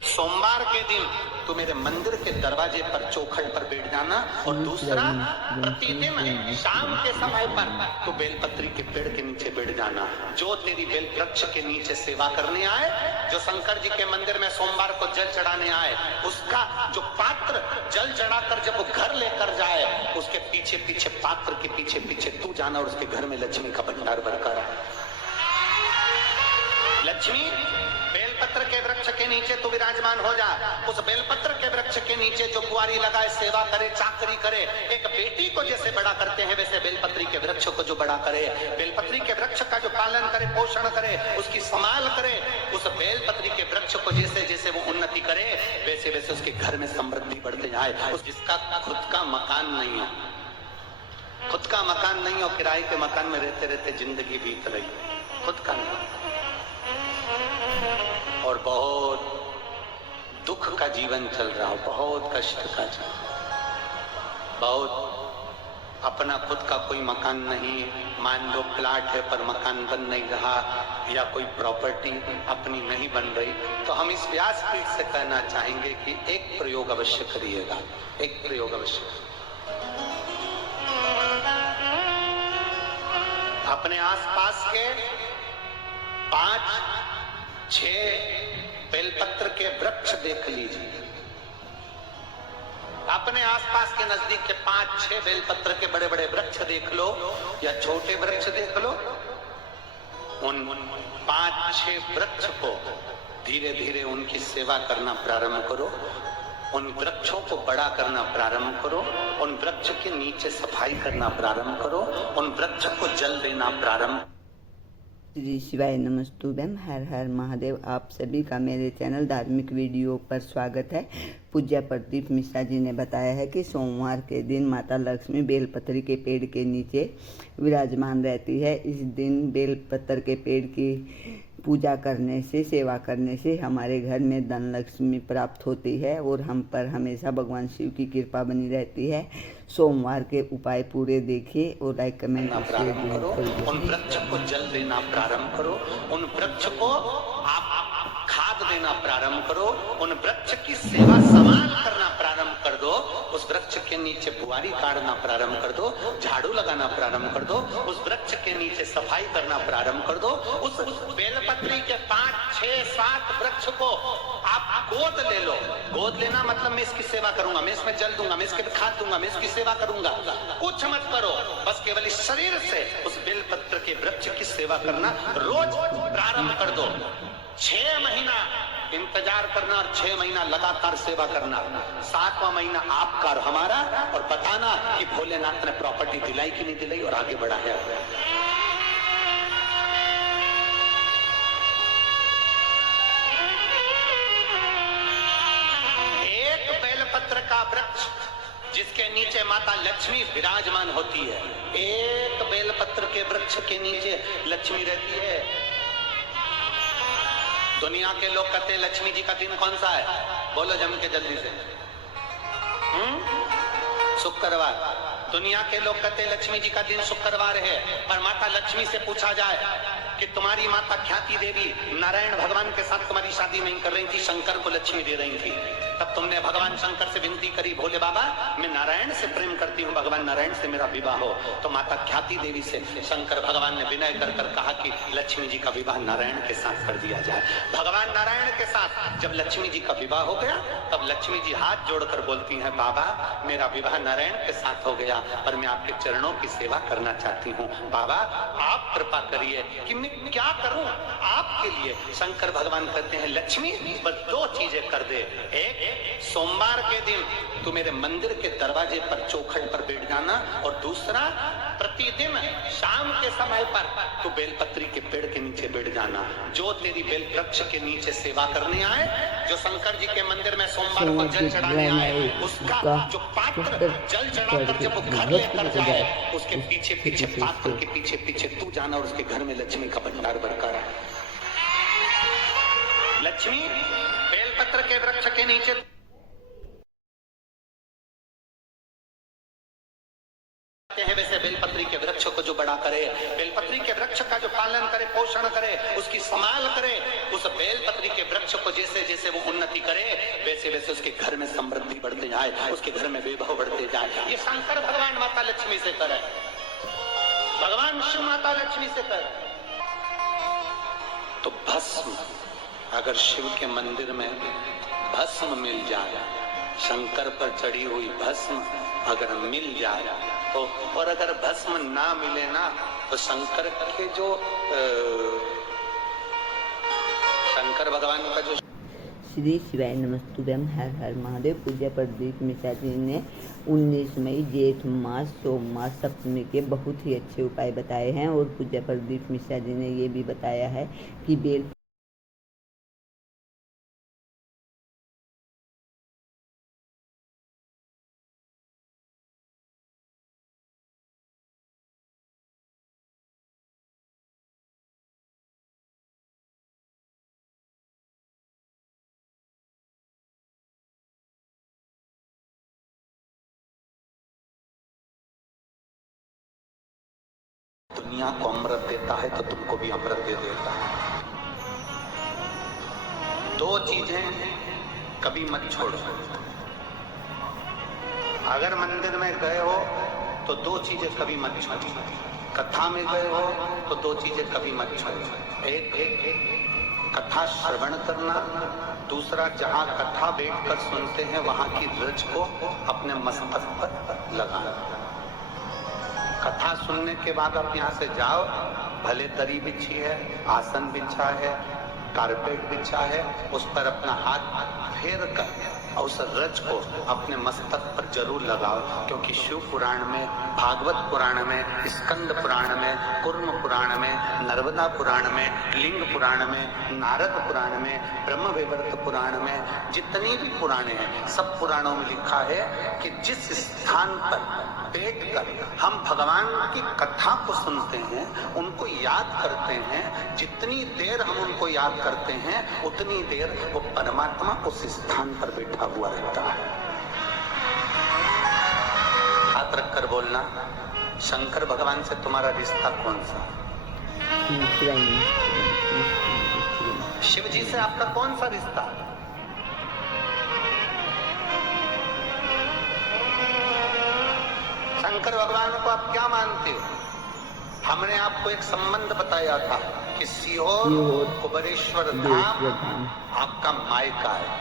सोमवार के दिन तू मेरे मंदिर के दरवाजे पर चौखट पर बैठ जाना और दूसरा प्रतिदिन शाम के समय पर तू बेलपत्री के पेड़ के नीचे बैठ जाना। जो तेरी बेल वृक्ष के नीचे सेवा करने आए, जो शंकर जी के मंदिर में सोमवार को जल चढ़ाने आए, उसका जो पात्र जल चढ़ाकर जब वो घर लेकर जाए, उसके पीछे पीछे पात्र के पीछे पीछे तू जाना और उसके घर में लक्ष्मी का भंडार भरकर आए। लक्ष्मी बेलपत्र के वृक्ष के नीचे तो विराजमान हो जा। उस बेलपत्र के वृक्ष के नीचे जो कुंवारी लगाए, सेवा करे, चाकरी करे, एक बेटी को जैसे बड़ा करते हैं वैसे बेलपत्री के वृक्ष को जो बड़ा करे, बेलपत्री के वृक्ष का जो पालन करे, पोषण करे, उसकी संभाल करे, उस बेलपत्री के वृक्ष को जैसे जैसे वो उन्नति करे वैसे वैसे उसके घर में समृद्धि बढ़ते जाए। उस जिसका खुद का मकान नहीं हो, खुद का मकान नहीं हो, किराए के मकान में रहते रहते जिंदगी बीत रही, खुद का नहीं, और बहुत दुख का जीवन चल रहा हो, बहुत कष्ट का जीवन, बहुत अपना खुद का कोई मकान नहीं, मान लो प्लाट है पर मकान बन नहीं रहा, या कोई प्रॉपर्टी अपनी नहीं बन रही, तो हम इस व्यासपीठ से कहना चाहेंगे कि एक प्रयोग अवश्य करिएगा, एक प्रयोग अवश्य। अपने आसपास के 5-6 बेलपत्र के वृक्ष देख लीजिए, अपने आसपास के नजदीक के 5-6 बेलपत्र के बड़े बड़े वृक्ष देख लो या छोटे वृक्ष देख लो। उन 5-6 वृक्ष को धीरे धीरे उनकी सेवा करना प्रारंभ करो, उन वृक्षों को बड़ा करना प्रारंभ करो, उन वृक्ष के नीचे सफाई करना प्रारंभ करो, उन वृक्ष को जल देना प्रारंभ। श्री शिवाय नमस्तुभ्यम, हर हर महादेव। आप सभी का मेरे चैनल धार्मिक वीडियो पर स्वागत है। पूज्य प्रदीप मिश्रा जी ने बताया है कि सोमवार के दिन माता लक्ष्मी बेलपत्री के पेड़ के नीचे विराजमान रहती है। इस दिन बेलपत्र के पेड़ की पूजा करने से, सेवा करने से हमारे घर में धन लक्ष्मी प्राप्त होती है और हम पर हमेशा भगवान शिव की कृपा बनी रहती है। सोमवार के उपाय पूरे देखिए और लाइक कमेंट करो, उन वृक्ष को जल देना प्रारंभ करो, उन वृक्ष को आप खाद देना प्रारंभ करो, उन वृक्ष की सेवा संभाल करना प्रारंभ कर दो, उस वृक्ष के नीचे बुआरी काटना प्रारंभ कर दो, झाड़ू लगाना प्रारंभ कर दो, उस वृक्ष के नीचे सफाई करना प्रारंभ कर दो। उस बेलपत्री के 5-6-7 वृक्ष को आप गोद ले लो। गोद लेना मतलब मैं इसकी सेवा करूंगा, मैं इसमें जल दूंगा, मैं इसके खाद दूंगा, मैं इसकी सेवा करूंगा, कुछ मत करो, बस केवल इस शरीर से उस बेलपत्र के वृक्ष की सेवा करना रोज प्रारंभ कर दो। 6 महीना इंतजार करना और 6 महीना लगातार सेवा करना, 7वां महीना आपका और हमारा, और बताना कि भोलेनाथ ने प्रॉपर्टी दिलाई कि नहीं दिलाई और आगे बढ़ा है। एक बेलपत्र का वृक्ष जिसके नीचे माता लक्ष्मी विराजमान होती है, एक बेलपत्र के वृक्ष के नीचे लक्ष्मी रहती है। दुनिया के लोग कहते हैं लक्ष्मी जी का दिन कौन सा है, बोलो जम के जल्दी से। शुक्रवार। दुनिया के लोग कहते हैं लक्ष्मी जी का दिन शुक्रवार है, पर माता लक्ष्मी से पूछा जाए कि तुम्हारी माता ख्याति देवी नारायण भगवान के साथ तुम्हारी शादी नहीं कर रही थी, शंकर को लक्ष्मी दे रही थी, तब तुमने भगवान शंकर से विनती करी, भोले बाबा मैं नारायण से प्रेम करती हूँ, भगवान नारायण से मेरा विवाह हो। तो माता ख्याति देवी से शंकर भगवान ने विनय कर कर कहा कि लक्ष्मी जी का विवाह नारायण के साथ कर दिया जाए। भगवान नारायण के साथ जब लक्ष्मी जी का विवाह हो गया, तब लक्ष्मी जी हाथ जोड़कर बोलती हैं, बाबा मेरा विवाह नारायण के साथ हो गया, पर मैं आपके चरणों की सेवा करना चाहती हूँ, बाबा आप कृपा करिए कि मैं क्या करूं आपके लिए। शंकर भगवान कहते हैं लक्ष्मी बस 2 चीजें कर दे, एक सोमवार के दिन तू मेरे मंदिर के दरवाजे पर चौखट पर बैठ जाना, और दूसरा प्रतिदिन शाम के समय पर तू बेलपत्री के पेड़ के नीचे बैठ जाना। जो तेरी बेल वृक्ष के नीचे सेवा करने आए, जो शंकर जी के मंदिर में सोमवार को जल चढ़ाने आए, उसका जो पात्र जल चढ़ाकर जब वो घर लेकर जाए, उसके पीछे पीछे पात्र के पीछे पीछे तू जाना और उसके घर में लक्ष्मी का भंडार भरकर आए। लक्ष्मी बेलपत्र के वृक्ष के नीचे हैं, वैसे बेलपत्री के वृक्ष को जो बड़ा करे, बेलपत्री के वृक्ष वृक्ष का जो पालन करे, पोषण करे, उसकी संभाल करे, उस बेलपत्री के वृक्ष को जैसे जैसे वो उन्नति करे, वैसे वैसे उसके घर में समृद्धि बढ़ते जाए, उसके घर में वैभव बढ़ते जाए। ये शंकर भगवान माता लक्ष्मी से करे, भगवान शिव माता लक्ष्मी से करे। तो भस्म, अगर शिव के मंदिर में भस्म मिल जाए, शंकर पर चढ़ी हुई भस्म अगर मिल जाए तो, और अगर भस्म ना मिले ना, तो शंकर के जो शंकर भगवान का जो श्री शिवाय नमस्तुभ्यम, हर हर महादेव। पूज्य प्रदीप मिश्रा जी ने 19 मई जेठ मास सोमवार सप्तमी के बहुत ही अच्छे उपाय बताए हैं। और पूज्य प्रदीप मिश्रा जी ने ये भी बताया है कि बेल दुनिया को अमृत देता है तो तुमको भी अमृत दे देता है। दो चीजें कभी मत छोड़ो। अगर मंदिर में गए हो तो दो चीजें कभी मत छोड़ो। कथा में गए हो तो दो चीजें कभी मत छोड़ो। एक कथा श्रवण करना, दूसरा जहां कथा बैठकर सुनते हैं वहां की रज को अपने मस्तक पर लगाना। कथा सुनने के बाद आप यहाँ से जाओ, भले दरी बिछी है, आसन बिछा है, कारपेट बिछा है, उस पर अपना हाथ फेर कर और उस रज को अपने मस्तक पर जरूर लगाओ। क्योंकि शिव पुराण में, भागवत पुराण में, स्कंद पुराण में, कुर्म पुराण में, नर्मदा पुराण में, लिंग पुराण में, नारद पुराण में, ब्रह्म वैवर्त पुराण में, जितनी भी पुराणे हैं, सब पुराणों में लिखा है कि जिस स्थान पर बैठकर हम भगवान की कथा को सुनते हैं, उनको याद करते हैं, जितनी देर हम उनको याद करते हैं उतनी देर वो परमात्मा उस स्थान पर बैठा हुआ रहता है। हाथ रखकर बोलना, शंकर भगवान से तुम्हारा रिश्ता कौन सा? शिव जी से आपका कौन सा रिश्ता? शंकर भगवान को आप क्या मानते हो? हमने आपको एक संबंध बताया था कि सीहोर कुबेरेश्वर धाम आपका मायका है।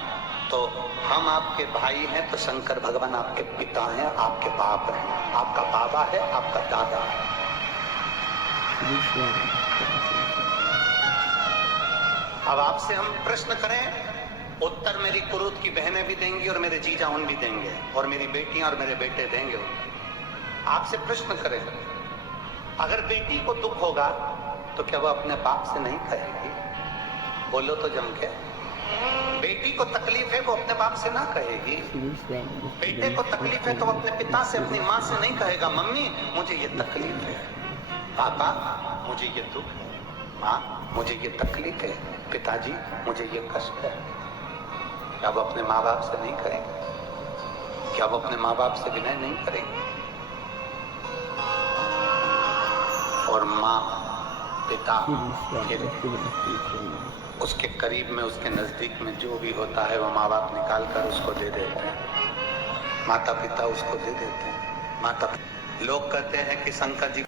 तो हम आपके भाई हैं, तो शंकर भगवान आपके पिता हैं, आपके बाप हैं, आपका बाबा है, आपका दादा है। अब आपसे हम प्रश्न करें, उत्तर मेरी कुरूत की बहनें भी देंगी और मेरे जीजा उन भी देंगे और मेरी बेटियां और मेरे बेटे देंगे। आपसे प्रश्न करें, अगर बेटी को दुख होगा तो क्या वो अपने बाप से नहीं कहेगी? बोलो तो जम के। बेटी को तकलीफ है वो अपने बाप से ना कहेगी। बेटे को तकलीफ है तो वो अपने पिता से, अपनी माँ से नहीं कहेगा, मम्मी मुझे ये तकलीफ है, पापा मुझे ये दुख है, माँ मुझे ये तकलीफ है, पिताजी मुझे ये कष्ट है। क्या वो अपने माँ बाप से नहीं करेंगे? क्या वो अपने माँ बाप से विनय नहीं करेंगे? और माँ, पिता, फिर उसके करीब में, उसके नजदीक में जो भी होता है वो माँ बाप निकाल कर उसको दे देते हैं। माता पिता उसको दे देते हैं। माता, लोग कहते हैं कि शंकर जी